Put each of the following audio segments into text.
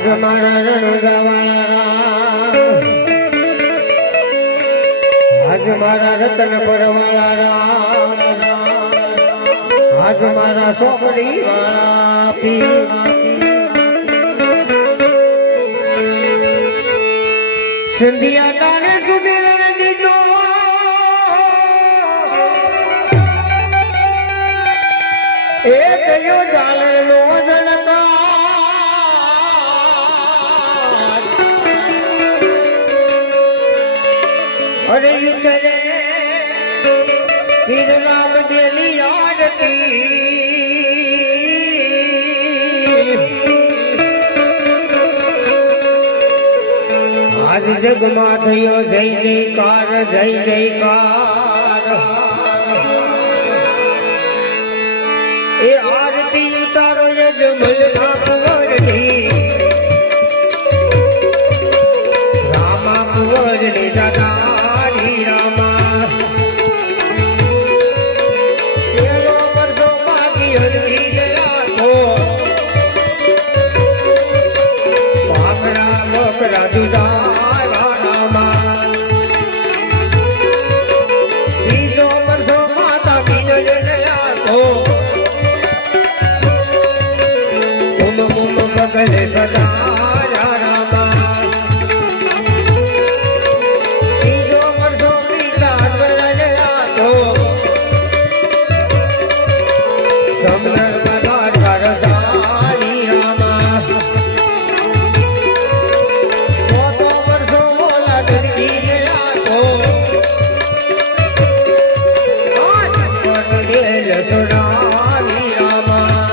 આજ મારા રણુજાવાળા આજ મારા રતન પરવાળા રામ આજ મારા સોકડી વાળા પીર સિંધિયા તાણે સુબેરણ દીધો એ કયો જાલર નો વજનતા અરે કરે પીર નામ દેલી આરતી આજ જગમાં થયો જય જયકાર જય જયકાર એ આરતી ઉતારો જમલ કુંવરની રામા કુંવરની દાદાની રામા પેલો પરસો બાકી હરવી ગયા તો ભાખરા લોકરા જુદા રામા ત્રીજો પરસો માતા બીજો ગયા તો ગલે સદા રામા ત્રીજો વર્ષો પિતા ગયા તો સમનર બધા રસાણી રામા ચોથો વર્ષો મોલા દરકી ગયા તો સોનાની રામા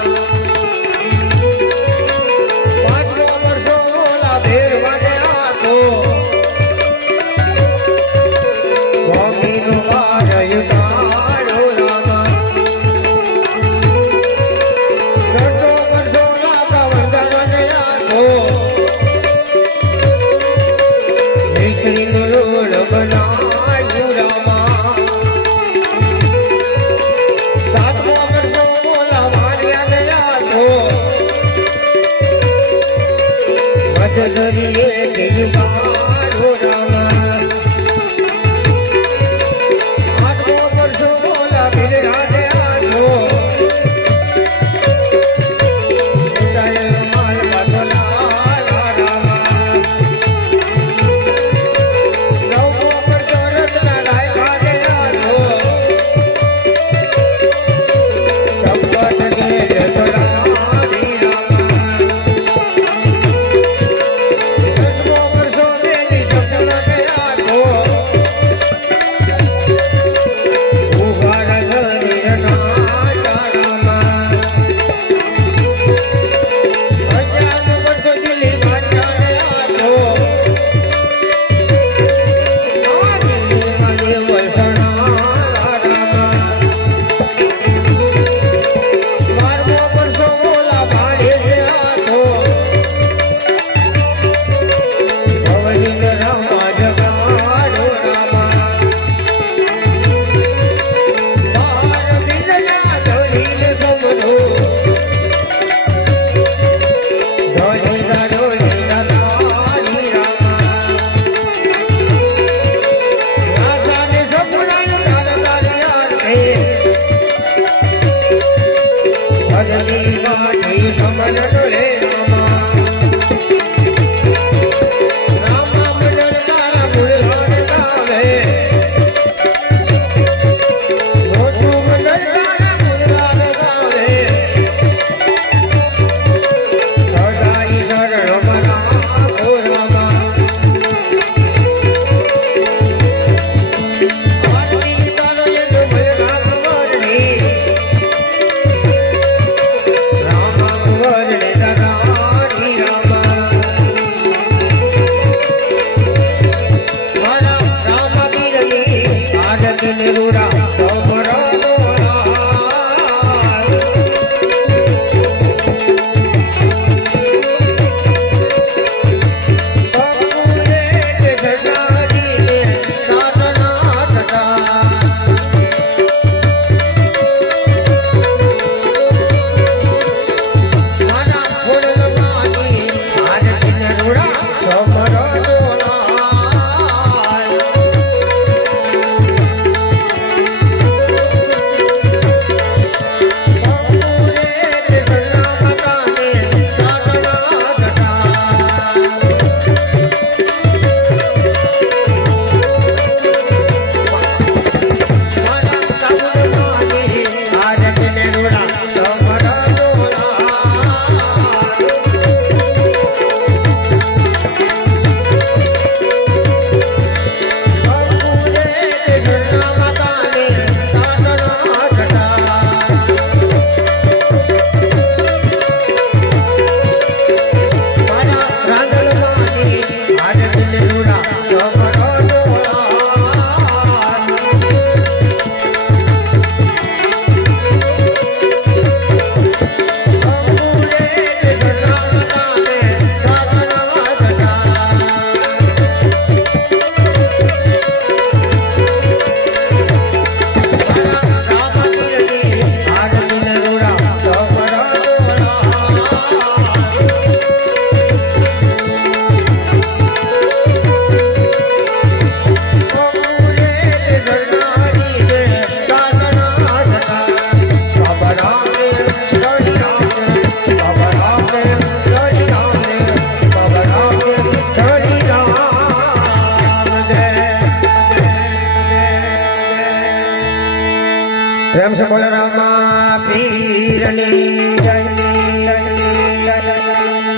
પ્રેમ સે બોલો રામા પીરની જય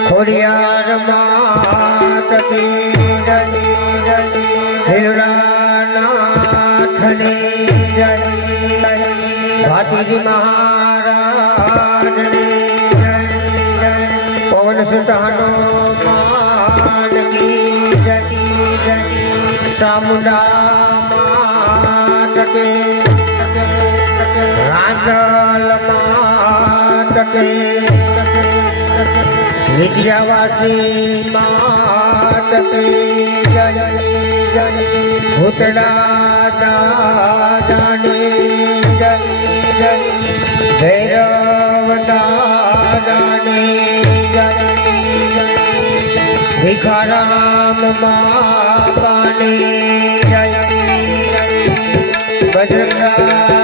ખોડિયાર માત કી જય ભીલડાનાથની જય ભાતીજી મહારાજની જય પવન સુત હનુમાન કી જય સામુંડા માત કી रांगल मात के विद्यावासी मात के जय भूतड़ा दादानी जय भैरव दादानी जय भिखाराम बाबानी जय बजरंगा